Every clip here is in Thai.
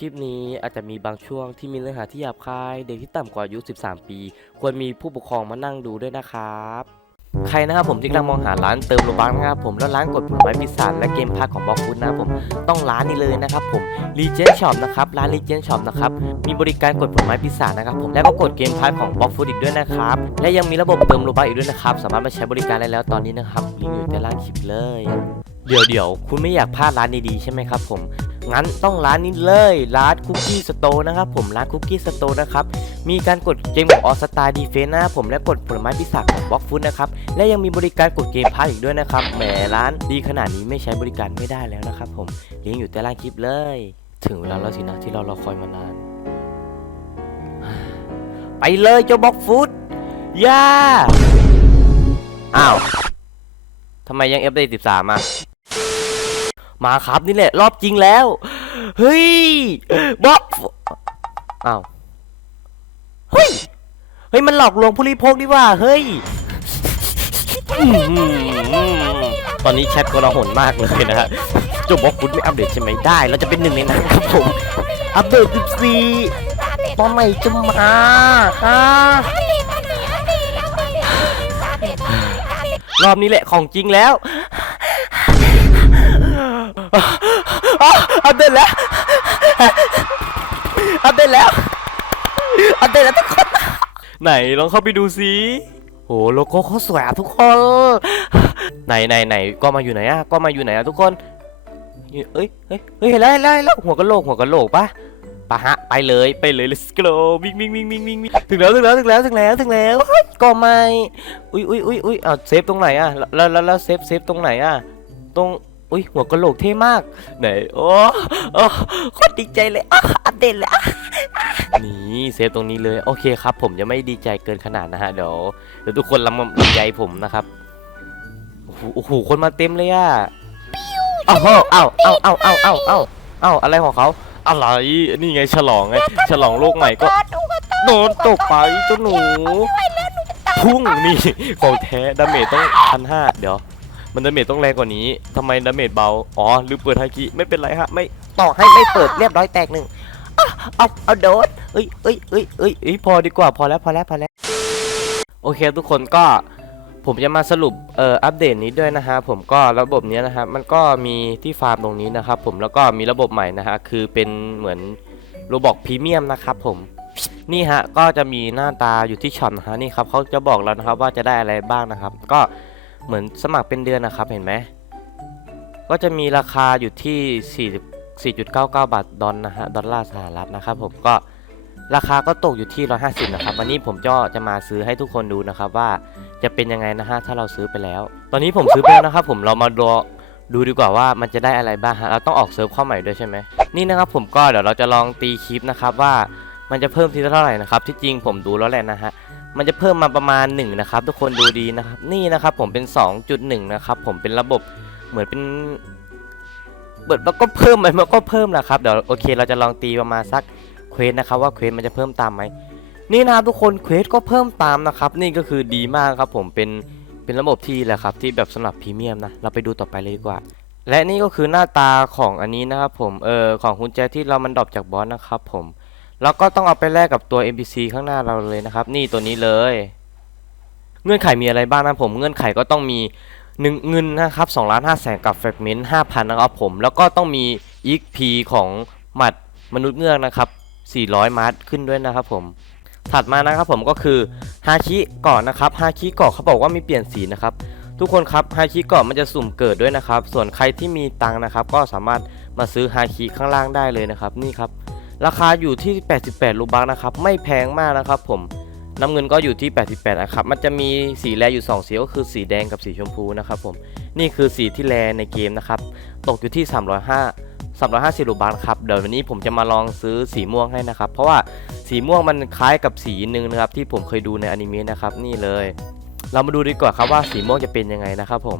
คลิปนี้อาจจะมีบางช่วงที่มีเนื้อหาที่หยาบคาย เด็กที่ต่ำกว่าอายุ 13 ปี ควรมีผู้ปกครองมานั่งดูด้วยนะครับ ใครนะครับผมที่กำลังมองหาร้านเติมโลบังนะครับผมแล้วร้านกดผลไม้ปีศาจและเกมพาร์ของบล็อกฟุตนะครับผมต้องร้านนี้เลยนะครับผม Legend Shop นะครับร้าน Legend Shop นะครับมีบริการกดผลไม้ปีศาจนะครับผมและก็กดเกมพาร์ของบล็อกฟุตอีกด้วยนะครับและยังมีระบบเติมโลบังอีกด้วยนะครับสามารถมาใช้บริการได้แล้วตอนนี้นะครับลิงก์อยู่ใต้ล่างคลิปเลยเดี๋ยวเดี๋ยวคุณไม่อยากพลาดร้านดีๆใช่ไหมครับผม งั้นต้องร้านนี้เลยร้านคุกกี้สโตนะครับผมร้านคุกกี้สโตนะครับมีการกดเกมของออสตาดีเฟนนะผมและกดผลไม้พิศาของบล็อกฟุตนะครับและยังมีบริการกดเกมพาร์อีกด้วยนะครับแหมร้านดีขนาดนี้ไม่ใช้บริการไม่ได้แล้วนะครับผมลิงก์อยู่ใต้ล่างคลิปเลย ถึงเวลาแล้วสินะที่เรารอคอยมานาน ไปเลยเจ้าบล็อกฟุตย่าอ้าวทำไมยังเอฟได้สิบสามอะ มาครับนี่แหละ รอบจริงแล้ว เฮ้ยบ๊อบอ้าวเฮ้ยเฮ้ยมันหลอกลวงผู้ริโภคดีว่า เฮ้ยอื้อหือตอนนี้แชทกระหนมากเลยนะฮะจบบอกคุณไม่อัปเดตใช่ไหมได้ เราจะเป็นหนึ่งในนั้นครับผม อัปเดต14ตอนไหนจะมาอ่ารอบนี้แหละของจริงแล้ว อัปเดตแล้วอัปเดตแล้วอัปเดตแล้วทุกคน ไหนลองเข้าไปดูสิโหโลโก้เขาสวยอะทุกคน ไหนไหนไหนก็มาอยู่ไหนอะก็มาอยู่ไหนอะทุกคนอยู่เอ้ยเฮ้ยเฮ้ยเห็นแล้วเห็นแล้วเห็นแล้วหัวกะโหลกหัวกะโหลกปะปะฮะไปเลยไปเลย let's go วิ่งวิ่งวิ่งวิ่งวิ่งวิ่งถึงแล้วถึงแล้วถึงแล้วถึงแล้วถึงแล้วเฮ้ยก็ไม่อุ้ยอุ้ยอุ้ยอุ้ยเอาเซฟตรงไหนอะแล้วแล้วแล้วเซฟเซฟตรงไหนอะตรง อุ้ยหัวกะโหลกเท่มาก ไหน โอ้โอ้โคตรดีใจเลยอะอัปเดตเลยอะนี่เซฟตรงนี้เลย โอเคครับ ผมจะไม่ดีใจเกินขนาดนะฮะ เดี๋ยวเดี๋ยวทุกคนลำลำใจผมนะครับ โอ้โหโอ้โหคนมาเต็มเลยอะอ้าวเอ้าเอ้าเอ้าเอ้าเอ้าเอ้าเอ้าอะไรของเขา อะไร นี่ไงฉลองไง ฉลองโลกใหม่ก็โดนตกไปเจ้าหนู พุ่งนี่ของแท้ดาเมจต้องพันห้าเดี๋ยว มันดาเมจต้องแรงกว่านี้ทำไมดาเมจเบา อ๋อลืมเปิดไฮกิไม่เป็นไรฮะ ไม่ต่อให้ไม่เปิดเรียบร้อยแตกหนึ่งอะเอาเอาโดนเอ้ยเอ้ยเอ้ยเอ้ยเอ้ยพอดีกว่า พอแล้วพอแล้วพอแล้ว โอเคทุกคนก็ผมจะมาสรุปเอ่ออัปเดตนี้ด้วยนะฮะผมก็ระบบเนี้ยนะฮะมันก็มีที่ฟาร์มตรงนี้นะครับผมแล้วก็มีระบบใหม่นะฮะคือเป็นเหมือนโรบอกพรีเมียมนะครับผมนี่ฮะก็จะมีหน้าตาอยู่ที่ช็อปนะฮะนี่ครับเขาจะบอกเรานะครับว่าจะได้อะไรบ้างนะครับ ก็ เหมือนสมัครเป็นเดือนนะครับเห็นไหมก็จะมีราคาอยู่ที่4 4.99 บาทดอลนะฮะดอลลาร์สหรัฐนะครับผมก็ราคาก็ตกอยู่ที่ 150 นะครับ วันนี้ผมจะจะมาซื้อให้ทุกคนดูนะครับว่าจะเป็นยังไงนะฮะถ้าเราซื้อไปแล้ว ตอนนี้ผมซื้อไปแล้วนะครับผมเรามาดูดูดีกว่าว่ามันจะได้อะไรบ้างฮะเราต้องออกเซิร์ฟเข้าใหม่ด้วยใช่ไหมนี่นะครับผมก็เดี๋ยวเราจะลองตีคลิปนะครับว่ามันจะเพิ่มทีละเท่าไหร่นะครับที่จริงผมดูแล้วแหละนะฮะ มันจะเพิ่มมาประมาณ 1 นะครับ ทุกคนดูดีนะครับ นี่นะครับผมเป็น 2.1 นะครับ ผมเป็นระบบเหมือนเป็นเปิดแล้วก็เพิ่มมันก็เพิ่มแหละครับเดี๋ยวโอเคเราจะลองตีประมาณสักเควสนะครับว่าเควสมันจะเพิ่มตามไหมนี่นะครับทุกคนเควสก็เพิ่มตามนะครับนี่ก็คือดีมากครับผมเป็นเป็นระบบที่แหละครับที่แบบสำหรับพรีเมียมนะเราไปดูต่อไปเลยดีกว่า และนี่ก็คือหน้าตาของอันนี้นะครับผมเออของคุณแจที่เรามันดรอปจากบอสนะครับผม แล้วก็ต้องเอาไปแลกกับตัว NPC ข้างหน้าเราเลยนะครับ นี่ตัวนี้เลย เงื่อนไขมีอะไรบ้างนะผมเงื่อนไขก็ต้องมีหนึ่งเงินนะครับ2ล้าน5แสนกับแฟกเมนต์5,000นะครับผม แล้วก็ต้องมี XP ของหมัดมนุษย์เงือกนะครับ400มาร์ทขึ้นด้วยนะครับผม ถัดมานะครับผมก็คือฮาคิเกาะนะครับฮาคิเกาะเขาบอกว่ามีเปลี่ยนสีนะครับทุกคนครับฮาคิเกาะมันจะสุ่มเกิดด้วยนะครับ ส่วนใครที่มีตังค์นะครับ ก็สามารถมาซื้อฮาคิข้างล่างได้เลยนะครับ นี่ครับ ราคาอยู่ที่ 88รูบักนะครับ ไม่แพงมากนะครับผมน้ำเงินก็อยู่ที่ 88นะครับ มันจะมีสีแรอยู่ 2 สีก็คือสีแดงกับสีชมพูนะครับผม นี่คือสีที่แรในเกมนะครับ ตกอยู่ที่ 305 350รูบักครับ เดี๋ยววันนี้ผมจะมาลองซื้อสีม่วงให้นะครับ เพราะว่าสีม่วงมันคล้ายกับสีหนึ่งนะครับที่ผมเคยดูในอนิเมะนะครับ นี่เลย เรามาดูดีกว่าครับว่าสีม่วงจะเป็นยังไงนะครับผม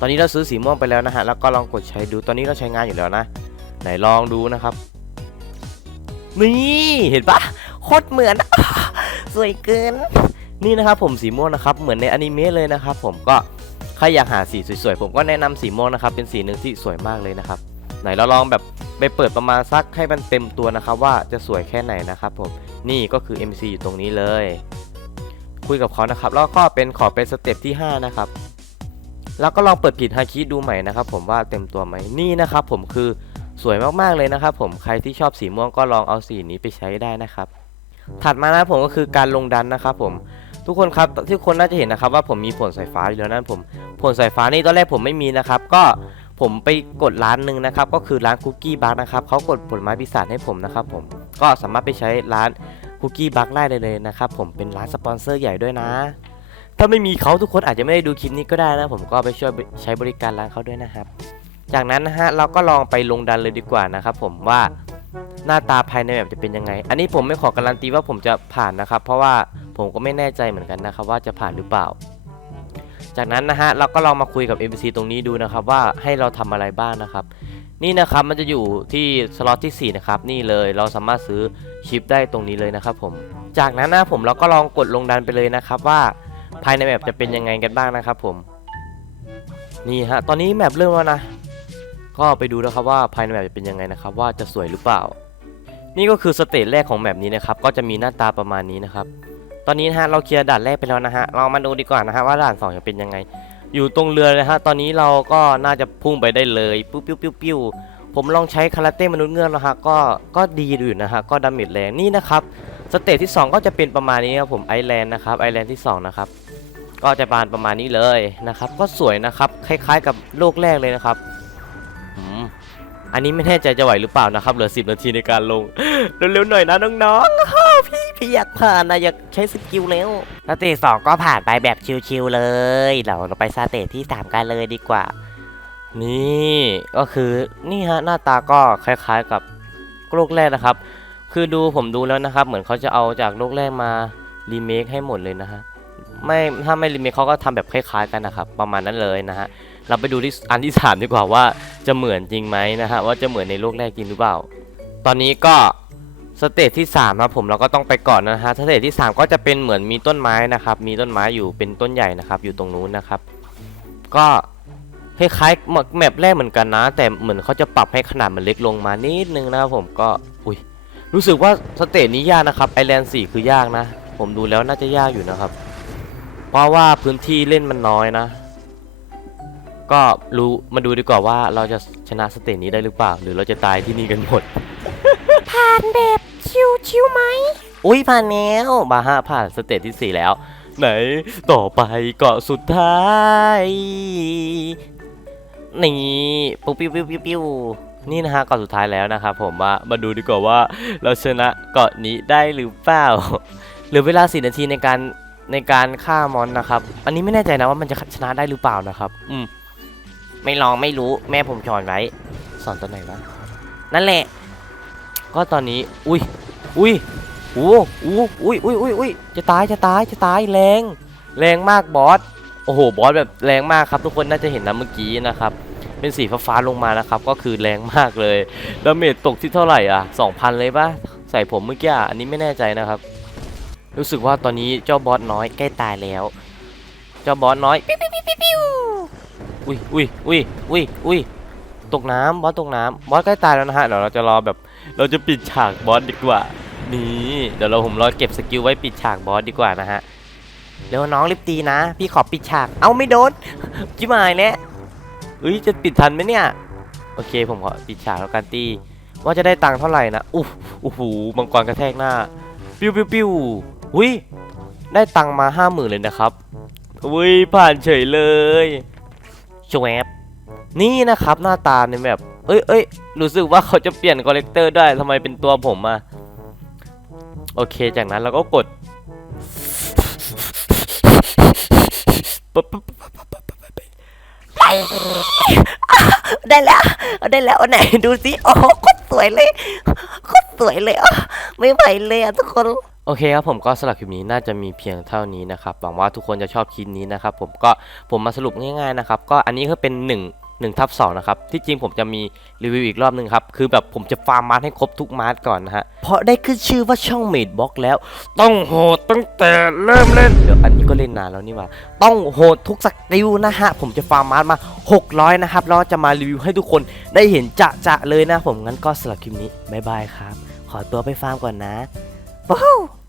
ตอนนี้เราซื้อสีม่วงไปแล้วนะฮะ แล้วก็ลองกดใช้ดู ตอนนี้เราใช้งานอยู่แล้วนะ ไหนลองดูนะครับ นี่เห็นปะโคตรเหมือน สวยเกิน นี่นะครับผมสีม่วงนะครับ เหมือนในอนิเมะเลยนะครับผมก็ใครอยากหาสีสวยๆ ผมก็แนะนำสีม่วงนะครับ เป็นสีหนึ่งที่สวยมากเลยนะครับ ไหนเราลองแบบไปเปิดประมาณสักให้มันเต็มตัวนะครับ ว่าจะสวยแค่ไหนนะครับผมนี่ก็คือ MC อยู่ตรงนี้เลย คุยกับเขานะครับ แล้วก็เป็นขอเป็นสเต็ปที่ 5 นะครับ แล้วก็ลองเปิดผิดฮาคิดูใหม่นะครับ ผมว่าเต็มตัวไหมนี่นะครับ ผมคือ สวยมากๆเลยนะครับผมใครที่ชอบสีม่วงก็ลองเอาสีนี้ไปใช้ได้นะครับ ถัดมานะผมก็คือการลงดันนะครับผมทุกคนครับทุกคนน่าจะเห็นนะครับว่าผมมีผลสายฟ้าอยู่แล้วนั้นผมผลสายฟ้านี่ตอนแรกผมไม่มีนะครับ ก็ผมไปกดร้านหนึ่งนะครับ ก็คือร้านคุกกี้บักนะครับเขากดผลไม้ปีศาจให้ผมนะครับ ผมก็สามารถไปใช้ร้านคุกกี้บักได้เลยเลยนะครับผมเป็นร้านสปอนเซอร์ใหญ่ด้วยนะ ถ้าไม่มีเขาทุกคนอาจจะไม่ได้ดูคลิปนี้ก็ได้นะ ผมก็ไปช่วยใช้บริการร้านเขาด้วยนะครับ จากนั้นนะฮะเราก็ลองไปลงดันเลยดีกว่านะครับผมว่าหน้าตาภายในแบบจะเป็นยังไง อันนี้ผมไม่ขอการันตีว่าผมจะผ่านนะครับ เพราะว่าผมก็ไม่แน่ใจเหมือนกันนะครับว่าจะผ่านหรือเปล่า จากนั้นนะฮะเราก็ลองมาคุยกับ MPC ตรงนี้ดูนะครับว่าให้เราทำอะไรบ้างนะครับ นี่นะครับมันจะอยู่ที่สล็อตที่4นะครับนี่เลยเราสามารถซื้อชิปได้ตรงนี้เลยนะครับผม จากนั้นนะผมเราก็ลองกดลงดันไปเลยนะครับว่าภายในแมปจะเป็นยังไงกันบ้างนะครับผม นี่ฮะตอนนี้แมปเริ่มแล้วนะ ก็ไปดูนะครับว่าภายในแมปจะเป็นยังไงนะครับว่าจะสวยหรือเปล่า นี่ก็คือสเตจแรกของแมปนี้นะครับก็จะมีหน้าตาประมาณนี้นะครับตอนนี้นะฮะเราเคลียร์ด่านแรกไปแล้วนะฮะเรามาดูดีกว่านะฮะว่าด่านสองจะเป็นยังไง อยู่ตรงเรือเลยฮะตอนนี้เราก็น่าจะพุ่งไปได้เลยปิ้วปิ้วปิ้วปิ้วผมลองใช้คาราเต้มนุษย์เงือกนะฮะก็ก็ดีอยู่นะฮะก็ดาเมจแรงนี่นะครับสเตจที่ 2 ก็จะเป็นประมาณนี้ครับผมไอแลนด์นะครับไอแลนด์ที่2นะครับก็จะปานประมาณนี้เลยนะครับ ก็สวยนะครับคล้ายๆกับโลกแรกเลยนะครับ อันนี้ไม่แน่ใจจะไหวหรือเปล่านะครับ เหลือ 10 นาทีในการลง เร็วๆหน่อยนะน้องๆอ้าวพี่พี่อยากผ่านนะอยากใช้สกิลแล้วสเตจสองก็ผ่านไปแบบชิวๆเลย เราเราไปสเตจที่ 3 กันเลยดีกว่า นี่ก็คือนี่ฮะหน้าตาก็คล้ายๆกับโลกแรกนะครับ คือดูผมดูแล้วนะครับ เหมือนเขาจะเอาจากโลกแรกมารีเมคให้หมดเลยนะฮะไม่ถ้าไม่รีเมคเขาก็ทำแบบคล้ายๆกันนะครับ ประมาณนั้นเลยนะฮะ เราไปดูที่อันที่สามดีกว่าว่าจะเหมือนจริงไหมนะฮะว่าจะเหมือนในโลกแรกจริงหรือเปล่า ตอนนี้ก็สเตจที่3ครับผมเราก็ต้องไปก่อนนะฮะสเตจที่ 3 ก็จะเป็นเหมือนมีต้นไม้นะครับ มีต้นไม้อยู่เป็นต้นใหญ่นะครับ อยู่ตรงนู้นนะครับ ก็คล้ายๆแมปแรกเหมือนกันนะ แต่เหมือนเขาจะปรับให้ขนาดมันเล็กลงมานิดนึงนะครับผมก็อุ้ยรู้สึกว่าสเตจนี้ยากนะครับไอแลนด์สี่คือยากนะ ผมดูแล้วน่าจะยากอยู่นะครับ เพราะว่าพื้นที่เล่นมันน้อยนะ ก็รู้มาดูดีกว่าว่าเราจะชนะสเตจนี้ได้หรือเปล่า หรือเราจะตายที่นี่กันหมด ผ่านแบบชิวชิวๆไหม อุ้ยผ่านแล้วมาฮะผ่านสเตจที่4แล้ว ไหน ต่อไปเกาะสุดท้าย นี่ปุ๊บปิ้วปิ้วปิ้วปิ้วนี่นะฮะเกาะสุดท้ายแล้วนะครับผมว่ามาดูดีกว่าว่าเราชนะเกาะนี้ได้หรือเปล่าเหลือเวลา4นาทีในการในการฆ่ามอนนะครับ อันนี้ไม่แน่ใจนะว่ามันจะชนะได้หรือเปล่านะครับ อืม ไม่ลองไม่รู้แม่ผมสอนไว้ สอนตอนไหนวะนั่นแหละ ก็ตอนนี้ อุ้ย อุ้ยโอ้โอ้อุ้ยอุ้ยอุ้ยอุ้ยจะตายจะตายจะตายแรง แรงมากบอสโอ้โหบอสแบบแรงมากครับทุกคนน่าจะเห็นนะเมื่อกี้นะครับเป็นสีฟ้าๆลงมานะครับ ก็คือแรงมากเลยดาเมจตกที่เท่าไหร่อะ2,000 เลยปะใส่ผมเมื่อกี้อะอันนี้ไม่แน่ใจนะครับ รู้สึกว่าตอนนี้เจ้าบอสน้อยใกล้ตายแล้ว เจ้าบอสน้อย อุ้ยอุ้ยอุ้ยอุ้ยอุ้ยตกน้ำบอสตกน้ำบอสใกล้ตายแล้วนะฮะเดี๋ยวเราจะรอแบบ เราจะปิดฉากบอสดีกว่า นี่เดี๋ยวเราผมรอเก็บสกิลไว้ปิดฉากบอสดีกว่านะฮะเร็วน้องรีบตีนะ พี่ขอปิดฉาก เอาไม่โดนจิ๋มายแล้วเอ้ยจะปิดทันไหมเนี่ย โอเคผมขอปิดฉากแล้วกันตีว่าจะได้ตังค์เท่าไหร่นะอู้โอ้โหมังกรกระแทกหน้า ปิ้วปิ้วปิ้วหุยได้ตังค์มาห้าหมื่นเลยนะครับอุ้ยผ่านเฉยเลย ชวบนี่นะครับหน้าตาในแบบ เอ้ยเอ้ยรู้สึกว่าเขาจะเปลี่ยนคอลเลกเตอร์ได้ทำไมเป็นตัวผมอะโอเค จากนั้นเราก็กดได้แล้วได้แล้วไหนดูสิโอ้โคตรสวยเลยโคตรสวยเลยอะไม่ไหวเลยอะทุกคน โอเคครับผมก็สำหรับคลิปนี้น่าจะมีเพียงเท่านี้นะครับหวังว่าทุกคนจะชอบคลิปนี้นะครับผมก็ผมมาสรุปง่ายๆนะครับก็อันนี้ก็เป็น1 1ทับ2นะครับที่จริงผมจะมีรีวิวอีกรอบหนึงครับคือแบบผมจะฟาร์มมาร์ทให้ครบทุกมาร์ทก่อนนะฮะเพราะได้ขึ้นชื่อว่าช่องเมดบ็อกแล้ว ต้องโหดตั้งแต่เริ่มเล่นเดี๋ยวอันนี้ก็เล่นนานแล้วนี่ว่าต้องโหดทุกสกิลนะฮะผมจะฟาร์มมาร์ทมา 600 นะครับแล้วจะมารีวิวให้ทุกคนได้เห็นจะจะเลยนะผมงั้นก็สำหรับคลิปนี้บ๊ายบายครับขอตัวไปฟาร์มก่อนนะ ว้าว